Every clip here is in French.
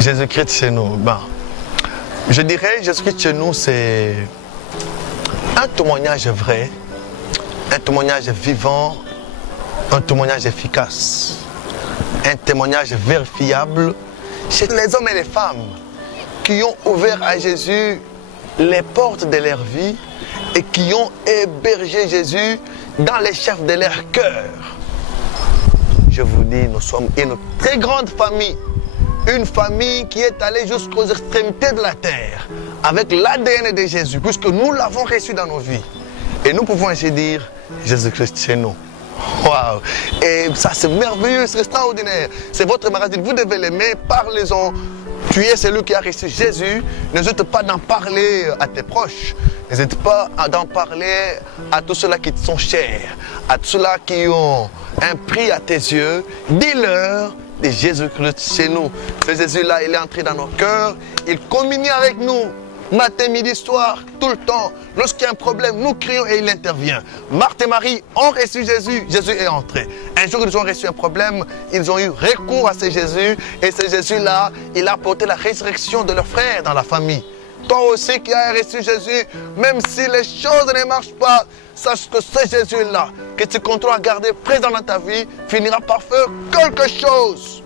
Jésus-Christ chez nous. Je dirais Jésus-Christ chez nous, c'est un témoignage vrai, un témoignage vivant, un témoignage efficace, un témoignage vérifiable chez les hommes et les femmes qui ont ouvert à Jésus les portes de leur vie et qui ont hébergé Jésus dans les chefs de leur cœur. Je vous dis, nous sommes une très grande famille. Une famille qui est allée jusqu'aux extrémités de la terre avec l'ADN de Jésus, puisque nous l'avons reçu dans nos vies. Et nous pouvons ainsi dire, Jésus-Christ chez nous. Waouh! Et ça c'est merveilleux, c'est extraordinaire. C'est votre magazine, vous devez l'aimer, parlez-en. Tu es celui qui a reçu Jésus. N'hésite pas d'en parler à tes proches. N'hésite pas d'en parler à tous ceux-là qui te sont chers, à tous ceux-là qui ont un prix à tes yeux. Dis-leur de Jésus-Christ chez nous. Ce Jésus-là, il est entré dans nos cœurs. Il communie avec nous. Matin, midi, soir, tout le temps. Lorsqu'il y a un problème, nous crions et il intervient. Marthe et Marie ont reçu Jésus, Jésus est entré. Un jour, ils ont reçu un problème, ils ont eu recours à ce Jésus. Et ce Jésus-là, il a apporté la résurrection de leurs frères dans la famille. Toi aussi qui as reçu Jésus, même si les choses ne marchent pas, sache que ce Jésus-là, que tu continues à garder présent dans ta vie, finira par faire quelque chose.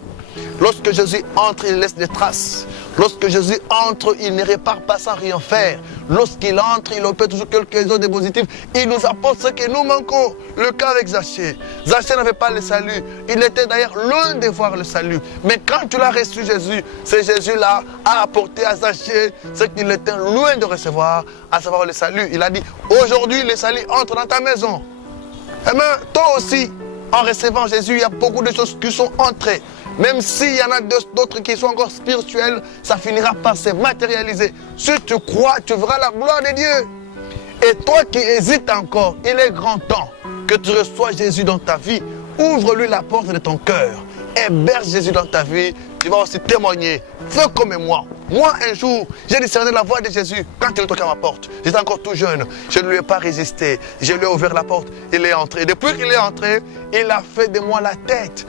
Lorsque Jésus entre, il laisse des traces. Lorsque Jésus entre, il ne répare pas sans rien faire. Lorsqu'il entre, il opère toujours quelque chose de positif. Il nous apporte ce que nous manquons. Le cas avec Zachée. Zachée n'avait pas le salut. Il était d'ailleurs loin de voir le salut. Mais quand tu l'as reçu Jésus, ce Jésus-là a apporté à Zachée ce qu'il était loin de recevoir, à savoir le salut. Il a dit, aujourd'hui le salut entre dans ta maison. Eh bien, toi aussi, en recevant Jésus, il y a beaucoup de choses qui sont entrées. Même s'il y en a d'autres qui sont encore spirituelles, ça finira par se matérialiser. Si tu crois, tu verras la gloire de Dieu. Et toi qui hésites encore, il est grand temps que tu reçois Jésus dans ta vie. Ouvre-lui la porte de ton cœur. Héberge Jésus dans ta vie. Tu vas aussi témoigner. Fais comme moi. Moi, un jour, j'ai discerné la voix de Jésus quand il toquait à ma porte. J'étais encore tout jeune. Je ne lui ai pas résisté. Je lui ai ouvert la porte. Il est entré. Depuis qu'il est entré, il a fait de moi la tête.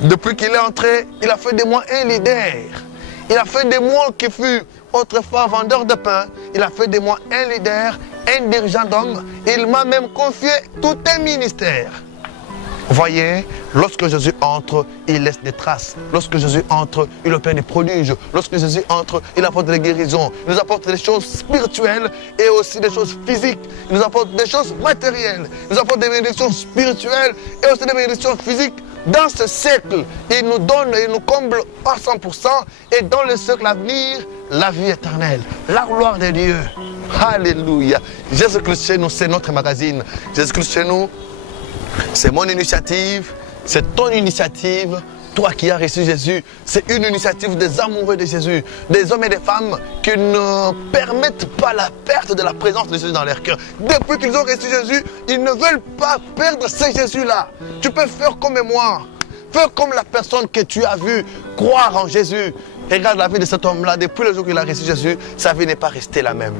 Depuis qu'il est entré, il a fait de moi un leader. Il a fait de moi qui fut autrefois vendeur de pain. Il a fait de moi un leader, un dirigeant d'homme. Il m'a même confié tout un ministère. Voyez, lorsque Jésus entre, il laisse des traces. Lorsque Jésus entre, il opère des prodiges. Lorsque Jésus entre, il apporte des guérisons. Il nous apporte des choses spirituelles et aussi des choses physiques. Il nous apporte des choses matérielles. Il nous apporte des bénédictions spirituelles et aussi des bénédictions physiques. Dans ce siècle, il nous donne et nous comble à 100%. Et dans le siècle à venir, la vie éternelle, la gloire de Dieu. Alléluia. Jésus-Christ chez nous, c'est notre magazine. Jésus-Christ chez nous, c'est mon initiative, c'est ton initiative. Toi qui as reçu Jésus, c'est une initiative des amoureux de Jésus, des hommes et des femmes qui ne permettent pas la perte de la présence de Jésus dans leur cœur. Depuis qu'ils ont reçu Jésus, ils ne veulent pas perdre ce Jésus-là. Tu peux faire comme moi. Fais comme la personne que tu as vue croire en Jésus. Regarde la vie de cet homme-là, depuis le jour qu'il a reçu Jésus, sa vie n'est pas restée la même.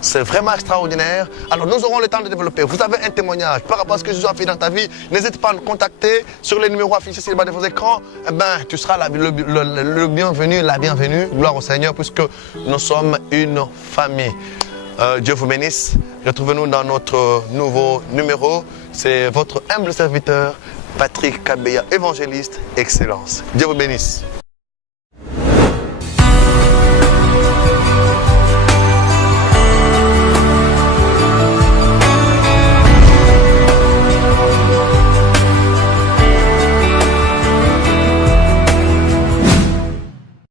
C'est vraiment extraordinaire. Alors nous aurons le temps de développer. Vous avez un témoignage par rapport à ce que Jésus a fait dans ta vie. N'hésite pas à nous contacter sur les numéros affichés sur le bas de vos écrans. Eh ben, tu seras le bienvenu, la bienvenue. Gloire au Seigneur, puisque nous sommes une famille. Dieu vous bénisse. Retrouvez-nous dans notre nouveau numéro. C'est votre humble serviteur, Patrick Kabeya, évangéliste, excellence. Dieu vous bénisse.